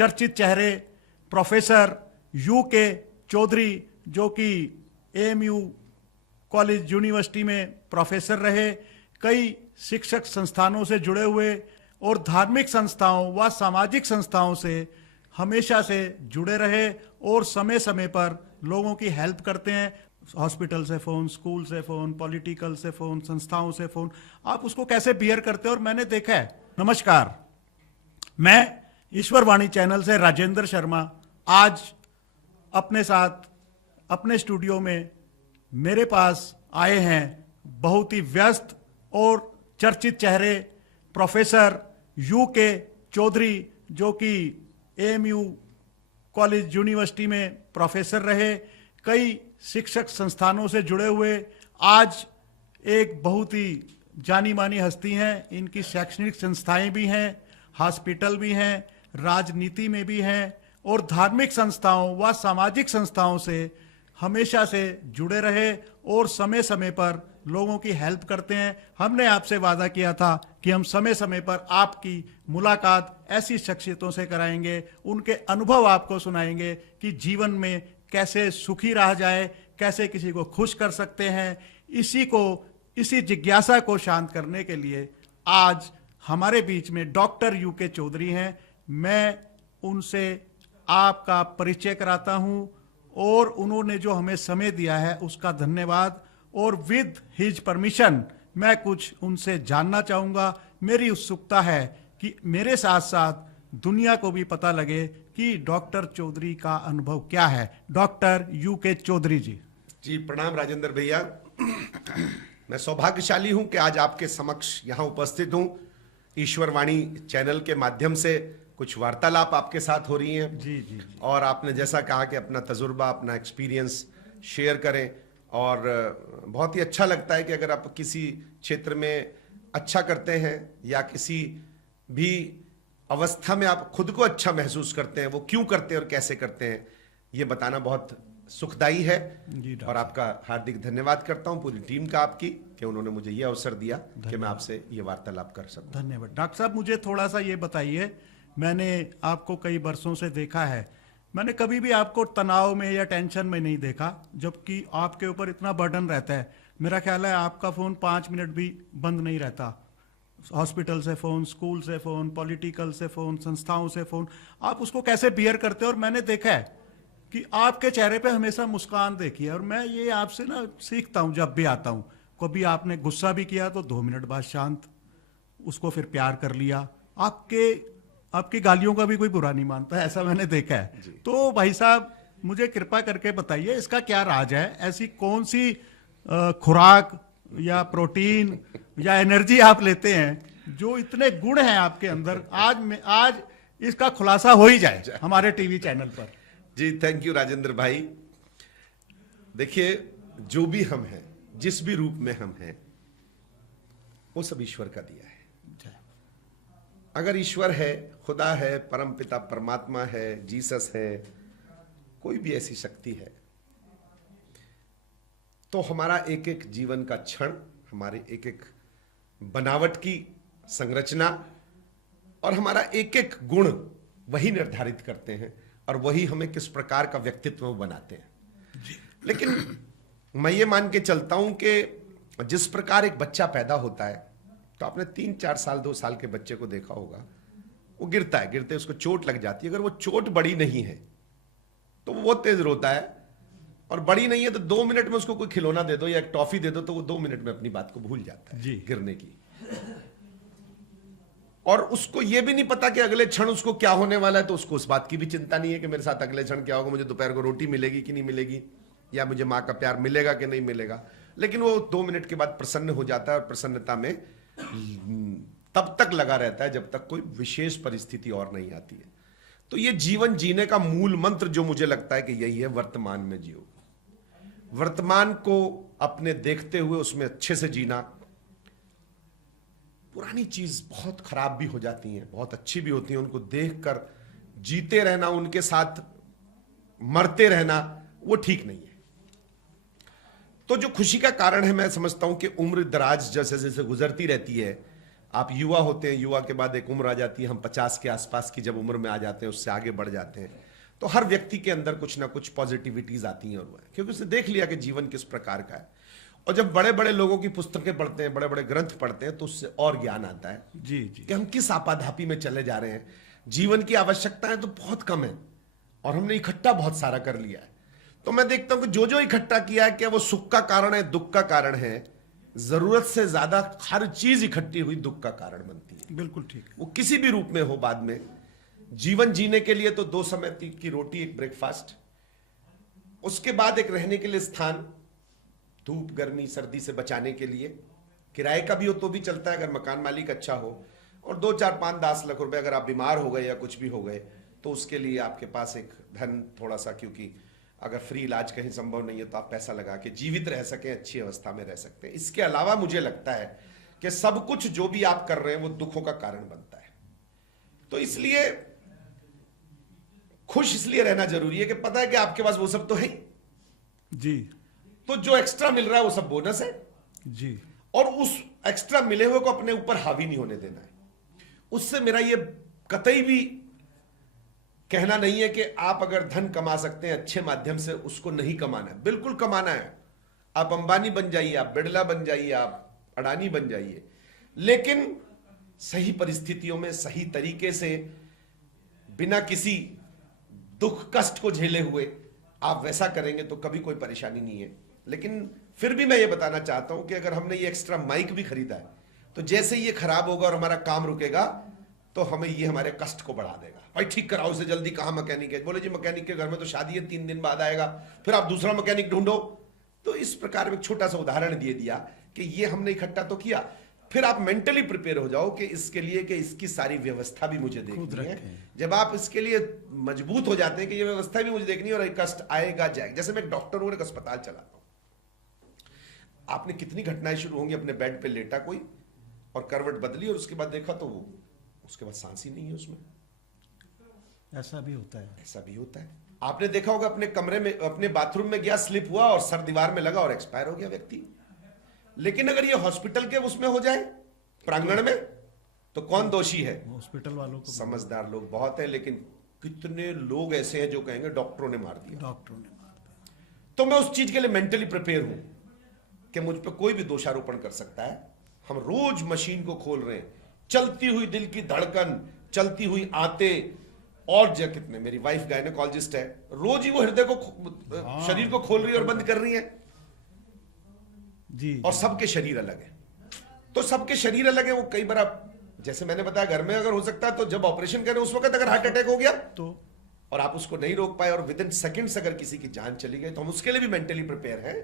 चर्चित चेहरे professor UK Chaudhary, जो कि एएमयू कॉलेज यूनिवर्सिटी में प्रोफेसर रहे, कई शिक्षक संस्थानों से जुड़े हुए और धार्मिक संस्थाओं व सामाजिक संस्थाओं से हमेशा से जुड़े रहे और समय समय पर लोगों की हेल्प करते हैं। हॉस्पिटल से फ़ोन, स्कूल से फ़ोन, पॉलिटिकल से फ़ोन, संस्थाओं से फ़ोन, आप उसको कैसे बियर करते हैं और मैंने देखा है। नमस्कार, मैं ईश्वर वाणी चैनल से राजेंद्र शर्मा आज अपने साथ अपने स्टूडियो में मेरे पास आए हैं बहुत ही व्यस्त और चर्चित चेहरे प्रोफेसर यूके चौधरी, जो कि एएमयू कॉलेज यूनिवर्सिटी में प्रोफेसर रहे, कई शिक्षक संस्थानों से जुड़े हुए, आज एक बहुत ही जानी मानी हस्ती हैं। इनकी शैक्षणिक संस्थाएं भी हैं, हॉस्पिटल भी हैं, राजनीति में भी हैं और धार्मिक संस्थाओं व सामाजिक संस्थाओं से हमेशा से जुड़े रहे और समय समय पर लोगों की हेल्प करते हैं। हमने आपसे वादा किया था कि हम समय समय पर आपकी मुलाकात ऐसी शख्सियतों से कराएंगे, उनके अनुभव आपको सुनाएंगे कि जीवन में कैसे सुखी रहा जाए, कैसे किसी को खुश कर सकते हैं। इसी जिज्ञासा को शांत करने के लिए आज हमारे बीच में डॉक्टर यूके चौधरी हैं। मैं उनसे आपका परिचय कराता हूं और उन्होंने जो हमें समय दिया है उसका धन्यवाद, और विद हिज परमिशन मैं कुछ उनसे जानना चाहूँगा। मेरी उत्सुकता है कि मेरे साथ साथ दुनिया को भी पता लगे कि डॉक्टर चौधरी का अनुभव क्या है। डॉक्टर यूके चौधरी जी। जी प्रणाम राजेंद्र भैया। मैं सौभाग्यशाली हूं कि आज आपके समक्ष यहां उपस्थित हूं। ईश्वर वाणी चैनल के माध्यम से कुछ वार्तालाप आपके साथ हो रही हैं। जी। और आपने जैसा कहा कि अपना तजुर्बा, अपना एक्सपीरियंस शेयर करें, और बहुत ही अच्छा लगता है कि अगर आप किसी क्षेत्र में अच्छा करते हैं या किसी भी अवस्था में आप खुद को अच्छा महसूस करते हैं, वो क्यों करते हैं और कैसे करते हैं, ये बताना बहुत सुखदायी है। और आपका हार्दिक धन्यवाद करता हूं पूरी टीम का आपकी कि उन्होंने मुझे ये अवसर दिया कि मैं आपसे ये वार्तालाप कर सकूं। धन्यवाद। डॉक्टर साहब, मुझे थोड़ा सा ये बताइए, मैंने आपको कई वर्षों से देखा है, मैंने कभी भी आपको तनाव में या टेंशन में नहीं देखा, जबकि आपके ऊपर इतना बर्डन रहता है। मेरा ख्याल है आपका फ़ोन 5 मिनट भी बंद नहीं रहता। हॉस्पिटल से फ़ोन, स्कूल से फ़ोन, पॉलिटिकल से फ़ोन, संस्थाओं से फ़ोन, आप उसको कैसे बियर करते हो। और मैंने देखा है कि आपके चेहरे पे हमेशा मुस्कान देखी है, और मैं ये आपसे ना सीखता हूँ जब भी आता हूँ। कभी आपने गुस्सा भी किया तो 2 मिनट बाद शांत, उसको फिर प्यार कर लिया। आपकी गालियों का भी कोई बुरा नहीं मानता, ऐसा मैंने देखा है। तो भाई साहब, मुझे कृपा करके बताइए इसका क्या राज है। ऐसी कौन सी खुराक या प्रोटीन या एनर्जी आप लेते हैं जो इतने गुण हैं आपके अंदर, आज इसका खुलासा हो ही जाए हमारे टीवी चैनल पर। जी थैंक यू राजेंद्र भाई। देखिए, जो भी हम हैं, जिस भी रूप में हम हैं, वो सब ईश्वर का दिया है। अगर ईश्वर है, खुदा है, परम पिता परमात्मा है, जीसस है, कोई भी ऐसी शक्ति है, तो हमारा एक एक जीवन का क्षण, हमारे एक एक बनावट की संरचना और हमारा एक एक गुण वही निर्धारित करते हैं और वही हमें किस प्रकार का व्यक्तित्व बनाते हैं। लेकिन मैं ये मान के चलता हूं कि जिस प्रकार एक बच्चा पैदा होता है, तो आपने 3-4 साल 2 साल के बच्चे को देखा होगा, वो गिरता है, गिरते उसको चोट लग जाती है। अगर वो चोट बड़ी नहीं है तो वो बहुत तेज रोता है, और बड़ी नहीं है तो 2 मिनट में उसको कोई खिलौना दे दो या एक टॉफी दे दो तो वो 2 मिनट में अपनी बात को भूल जाता है गिरने की। और उसको ये भी नहीं पता कि अगले क्षण उसको क्या होने वाला है, तो उसको उस बात की भी चिंता नहीं है कि मेरे साथ अगले क्षण क्या होगा, मुझे दोपहर को रोटी मिलेगी कि नहीं मिलेगी, या मुझे माँ का प्यार मिलेगा कि नहीं मिलेगा। लेकिन वो 2 मिनट के बाद प्रसन्न हो जाता है, और प्रसन्नता में तब तक लगा रहता है जब तक कोई विशेष परिस्थिति और नहीं आती है। तो ये जीवन जीने का मूल मंत्र जो मुझे लगता है कि यही है, वर्तमान में जियो। वर्तमान को अपने देखते हुए उसमें अच्छे से जीना। पुरानी चीज बहुत खराब भी हो जाती हैं, बहुत अच्छी भी होती हैं, उनको देखकर जीते रहना, उनके साथ मरते रहना, वो ठीक नहीं है। तो जो खुशी का कारण है, मैं समझता हूं कि उम्र दराज जैसे जैसे गुजरती रहती है, आप युवा होते हैं, युवा के बाद एक उम्र आ जाती है, हम 50 के आसपास की जब उम्र में आ जाते हैं, उससे आगे बढ़ जाते हैं, तो हर व्यक्ति के अंदर कुछ ना कुछ पॉजिटिविटीज आती हैं, और क्योंकि उसने देख लिया कि जीवन किस प्रकार का है। और जब बड़े बड़े लोगों की पुस्तकें पढ़ते हैं, बड़े बड़े ग्रंथ पढ़ते हैं, तो उससे और ज्ञान आता है जी जी कि हम किस आपाधापी में चले जा रहे हैं। जीवन की आवश्यकताएं तो बहुत कम है और हमने इकट्ठा बहुत सारा कर लिया है। तो मैं देखता हूं कि जो जो इकट्ठा किया है, क्या वो सुख का कारण है, दुख का कारण है? जरूरत से ज्यादा हर चीज इकट्ठी हुई दुख का कारण बनती है। बिल्कुल ठीक। वो किसी भी रूप में हो। बाद में जीवन जीने के लिए तो 2 समय की रोटी, एक ब्रेकफास्ट, उसके बाद एक रहने के लिए स्थान, धूप गर्मी सर्दी से बचाने के लिए किराए का भी हो तो भी चलता है अगर मकान मालिक अच्छा हो, और 2, 4, 5, 10 लाख रुपए अगर आप बीमार हो गए या कुछ भी हो गए तो उसके लिए आपके पास एक धन थोड़ा सा, क्योंकि अगर फ्री इलाज कहीं संभव नहीं है तो आप पैसा लगा के जीवित रह सकें, अच्छी अवस्था में रह सकते हैं। इसके अलावा मुझे लगता है कि सब कुछ जो भी आप कर रहे हैं वो दुखों का कारण बनता है। तो इसलिए खुश इसलिए रहना जरूरी है कि पता है कि आपके पास वो सब तो है ही, जी तो जो एक्स्ट्रा मिल रहा है वो सब बोनस है जी, और उस एक्स्ट्रा मिले हुए को अपने ऊपर हावी नहीं होने देना है। उससे मेरा ये कतई भी कहना नहीं है कि आप अगर धन कमा सकते हैं अच्छे माध्यम से, उसको नहीं कमाना है, बिल्कुल कमाना है। आप अंबानी बन जाइए, आप बिड़ला बन जाइए, आप अडानी बन जाइए, लेकिन सही परिस्थितियों में सही तरीके से, बिना किसी दुख कष्ट को झेले हुए आप वैसा करेंगे तो कभी कोई परेशानी नहीं है। लेकिन फिर भी मैं ये बताना चाहता हूं कि अगर हमने ये एक्स्ट्रा माइक भी खरीदा है तो जैसे ही ये खराब होगा और हमारा काम रुकेगा तो हमें ये हमारे कष्ट को बढ़ा देगा। भाई ठीक कराओ इसे जल्दी, कहां मैकेनिक है? बोले जी मैकेनिक के घर में तो शादी है, 3 दिन बाद आएगा, फिर आप दूसरा मैकेनिक ढूंढो। तो इस प्रकार में एक छोटा सा उदाहरण दे दिया कि ये हमने इकट्ठा तो किया, फिर आप मेंटली प्रिपेयर हो जाओ कि इसके लिए कि इसकी सारी व्यवस्था भी मुझे देखनी है। जब आप इसके लिए मजबूत हो जाते हैं कि ये व्यवस्था भी मुझे देखनी है और एक कष्ट आएगा जाएगा। जैसे मैं एक डॉक्टर हूं, एक अस्पताल चलाता हूं, आपने कितनी घटनाएं शुरू होंगी, अपने बेड पे लेटा कोई और करवट बदली और उसके बाद देखा तो वो उसके बाद सांस ही नहीं है उसमें। ऐसा भी होता है, ऐसा भी होता है। आपने देखा होगा अपने कमरे में, अपने बाथरूम में गया, स्लिप हुआ और सर दीवार में लगा और एक्सपायर हो गया व्यक्ति। लेकिन अगर ये हॉस्पिटल के उसमें हो जाए, प्रांगण में, तो कौन दोषी है? हॉस्पिटल वालों को। समझदार लोग बहुत है, लेकिन कितने लोग ऐसे हैं जो कहेंगे डॉक्टरों ने मार दिया, डॉक्टरों ने मार दिया। तो मैं उस चीज के लिए मेंटली प्रिपेयर हूं कि मुझ पर कोई भी दोषारोपण कर सकता है। हम रोज मशीन को खोल रहे हैं, चलती हुई दिल की धड़कन, चलती हुई आंतें, और जो कितने, मेरी वाइफ गायनेकोलॉजिस्ट है, रोज ही वो हृदय को शरीर को खोल रही है और बंद कर रही है जी। और सबके शरीर अलग है। तो सबके शरीर अलग है। वो कई बार आप, जैसे मैंने बताया, घर में अगर हो सकता है तो जब ऑपरेशन करें उस वक्त अगर हार्ट अटैक हो गया तो और आप उसको नहीं रोक पाए और विद इन सेकेंड्स अगर किसी की जान चली गई, तो हम उसके लिए भी मेंटली प्रिपेयर हैं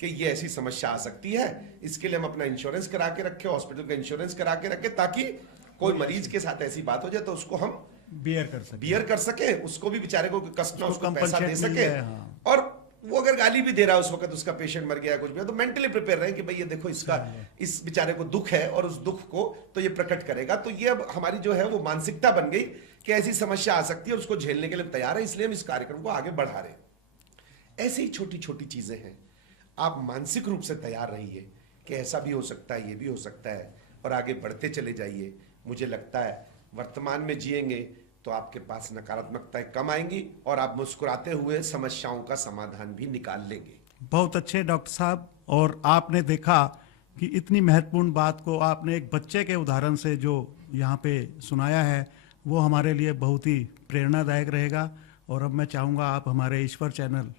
कि ये ऐसी समस्या आ सकती है। इसके लिए हम अपना इंश्योरेंस करा के रखें, हॉस्पिटल का इंश्योरेंस करा के रखें, ताकि कोई मरीज के साथ ऐसी बात हो जाए तो उसको हम बियर कर सके, उसको भी बेचारे को कष्ट ना, उसको पैसा दे सके। हाँ। और वो अगर गाली भी दे रहा है उस वक्त, उसका पेशेंट मर गया कुछ भी, तो मेंटली प्रिपेयर रहे कि भाई ये देखो इसका, इस बेचारे को दुख है और उस दुख को तो ये प्रकट करेगा। तो ये अब हमारी जो है वो मानसिकता बन गई कि ऐसी समस्या आ सकती है और उसको झेलने के लिए तैयार है, इसलिए हम इस कार्यक्रम को आगे बढ़ा रहे हैं। ऐसी ही छोटी छोटी चीजें हैं। आप मानसिक रूप से तैयार रहिए कि ऐसा भी हो सकता है, ये भी हो सकता है, और आगे बढ़ते चले जाइए। मुझे लगता है वर्तमान में जिएंगे तो आपके पास नकारात्मकताएं कम आएंगी और आप मुस्कुराते हुए समस्याओं का समाधान भी निकाल लेंगे। बहुत अच्छे डॉक्टर साहब। और आपने देखा कि इतनी महत्वपूर्ण बात को आपने एक बच्चे के उदाहरण से जो यहाँ पे सुनाया है, वो हमारे लिए बहुत ही प्रेरणादायक रहेगा। और अब मैं चाहूँगा आप हमारे ईश्वर चैनल,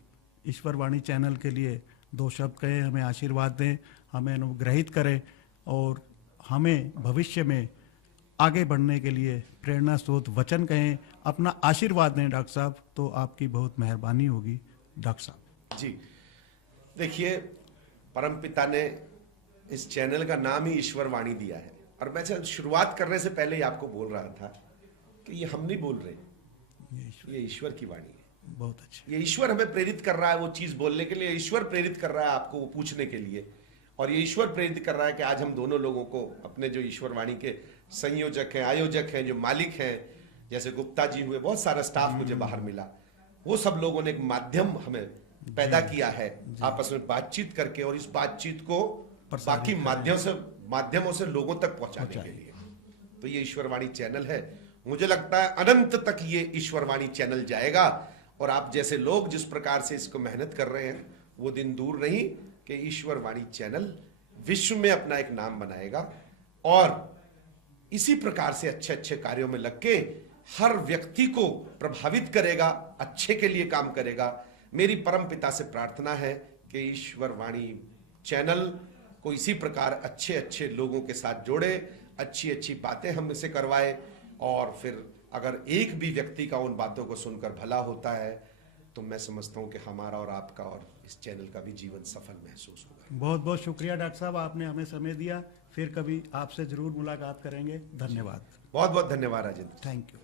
ईश्वर वाणी चैनल के लिए 2 शब्द कहें, हमें आशीर्वाद दें, हमें अनुग्रहित करें और हमें भविष्य में आगे बढ़ने के लिए प्रेरणा स्रोत वचन कहें, अपना आशीर्वाद दें डॉक्टर साहब, तो आपकी बहुत मेहरबानी होगी डॉक्टर साहब। जी देखिए, परमपिता ने इस चैनल का नाम ही ईश्वर वाणी दिया है, और मैं शुरुआत करने से पहले ही आपको बोल रहा था कि ये हम नहीं बोल रहे, ये ईश्वर की वाणी है। बहुत अच्छा। ये ईश्वर हमें प्रेरित कर रहा है वो चीज बोलने के लिए, ईश्वर प्रेरित कर रहा है आपको वो पूछने के लिए, और ये ईश्वर प्रेरित कर रहा है कि आज हम दोनों लोगों को, अपने जो ईश्वर वाणी के संयोजक हैं, आयोजक हैं, जो मालिक हैं, जैसे गुप्ता जी हुए, बहुत सारा स्टाफ मुझे बाहर मिला, वो सब लोगों ने एक माध्यम हमें पैदा किया है आपस में बातचीत करके, और इस बातचीत को बाकी माध्यमों से लोगों तक पहुंचाने के लिए। तो ये ईश्वरवाणी चैनल है, मुझे लगता है अनंत तक ये ईश्वरवाणी चैनल जाएगा। और आप जैसे लोग जिस प्रकार से इसको मेहनत कर रहे हैं, वो दिन दूर नहीं कि ईश्वरवाणी चैनल विश्व में अपना एक नाम बनाएगा और इसी प्रकार से अच्छे अच्छे कार्यों में लग के हर व्यक्ति को प्रभावित करेगा, अच्छे के लिए काम करेगा। मेरी परम पिता से प्रार्थना है कि ईश्वरवाणी चैनल को इसी प्रकार अच्छे अच्छे लोगों के साथ जोड़े, अच्छी अच्छी बातें हम इसे करवाए, और फिर अगर एक भी व्यक्ति का उन बातों को सुनकर भला होता है तो मैं समझता हूं कि हमारा और आपका और इस चैनल का भी जीवन सफल महसूस होगा। बहुत बहुत शुक्रिया डॉक्टर साहब, आपने हमें समय दिया। फिर कभी आपसे जरूर मुलाकात करेंगे। धन्यवाद। बहुत बहुत धन्यवाद राजेंद्र। Thank you.